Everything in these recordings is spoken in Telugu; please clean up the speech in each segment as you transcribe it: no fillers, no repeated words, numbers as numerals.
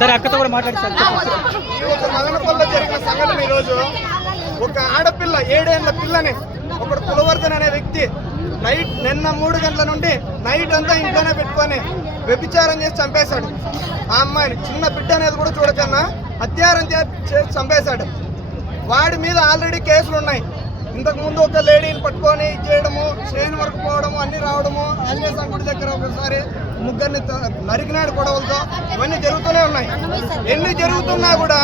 సరే అక్కతో కూడా మాట్లాడతారు. మదనపల్లిలో జరిగిన సంఘటన ఈరోజు ఒక ఆడపిల్ల 7 ఏళ్ల పిల్లని ఒకడు కులవర్ధన్ అనే వ్యక్తి నిన్న 3 గంటల నుండి నైట్ అంతా ఇంట్లోనే పెట్టుకొని వ్యభిచారం చేసి చంపేశాడు. ఆ అమ్మాయిని చిన్న బిడ్డ అనేది కూడా చూడకన్నా హత్యారం చేసి చంపేశాడు. వాడి మీద ఆల్రెడీ కేసులు ఉన్నాయి. ఇంతకుముందు ఒక లేడీని పట్టుకొని చేయడము, శ్రేణి వరకు పోవడము, అన్ని రావడము, ఆంజనేయ సంగుడి దగ్గర ఒకసారి ముగ్గురిని నరికినాడు గొడవలతో, ఇవన్నీ జరుగుతూనే ఉన్నాయి. ఎన్ని జరుగుతున్నా కూడా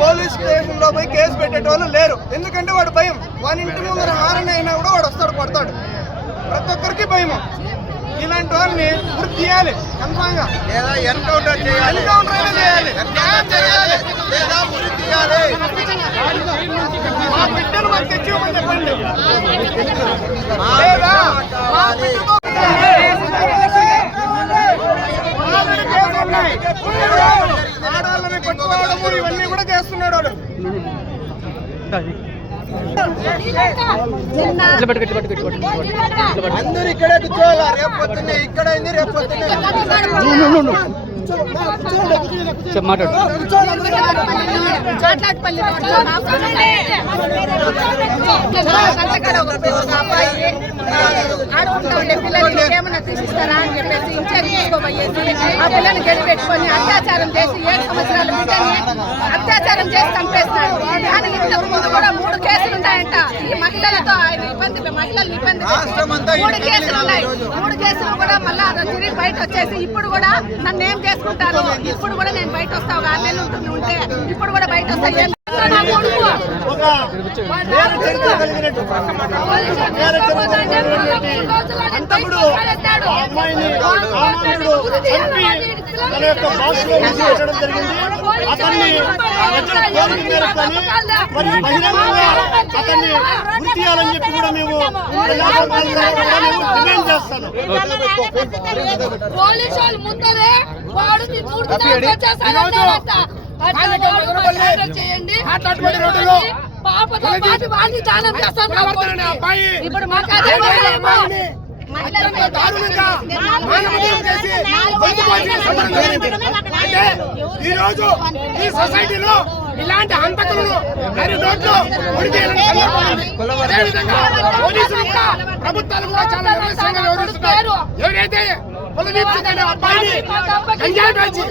పోలీస్ స్టేషన్లో పోయి కేసు పెట్టేటోళ్ళు లేరు. ఎందుకంటే వాడు భయం. వాని ఇంటి ముందర హారణ అయినా కూడా వాడు వస్తాడు, కొడతాడు. ప్రతి ఒక్కరికి భయము. ఇలాంటి వాళ్ళని గుర్తు చేయాలి, కన్ఫామ్గా ఎన్కౌంటర్ చేయాలి, మా బిడ్డలు మాకు తెచ్చివ్వమని చెప్పండి. ఆడవాళ్ళని పట్టుకోవడము ఇవన్నీ కూడా చేస్తున్నాడు వాడు. అందరూ ఇక్కడే కూర్చోవాలా? రేపు పొద్దున్నే ఇక్కడ అయింది, రేపు పొద్దున్నే ఏమన్నా తీసిస్తారా అని చెప్పేసి ఇంచార్జ్ తీసుకోబోయేసి ఆ పిల్లని గడి పెట్టుకొని అత్యాచారం చేసి 7 సంవత్సరాల బిడ్డని అత్యాచారం చేసి చంపేస్తున్నాడు. కానీ ఇంతకు ముందు కూడా 3 కేసులు ఉన్నాయంట. ఈ మహిళలతో ఆయన మహిళలను ఇబ్బంది 3 కేసులు ఉన్నాయి. 3 కేసులు కూడా మళ్ళా తిరిగి బయట వచ్చేసి ఇప్పుడు కూడా నన్ను ఏం చేసుకుంటారు, ఇప్పుడు కూడా నేను బయట వస్తా, ఒక 6 నెలలు ఉంటుంది ఉంటే ఇప్పుడు కూడా బయట వస్తా. అంతకుడు అమ్మాయిని తన యొక్క బాక్స్లో విసిరేయడం జరిగింది. అతన్ని మరి బహిరంగంగా అతన్ని గుర్తు చేయాలని చెప్పి కూడా మేము డిమాండ్ చేస్తాను. ఈ రోజు ఈ సొసైటీలో ఇలాంటి హంతకులను మరి రోడ్లు పోలీసులు కూడా ప్రభుత్వాలు కూడా చాలా వ్యవస్థగా వ్యవహరిస్తున్నారు. ఎవరైతే పొలదీప్తున్న అబ్బాయిని గంజాయి పెంచి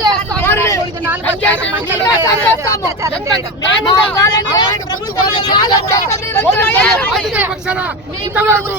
ఇంతవరకు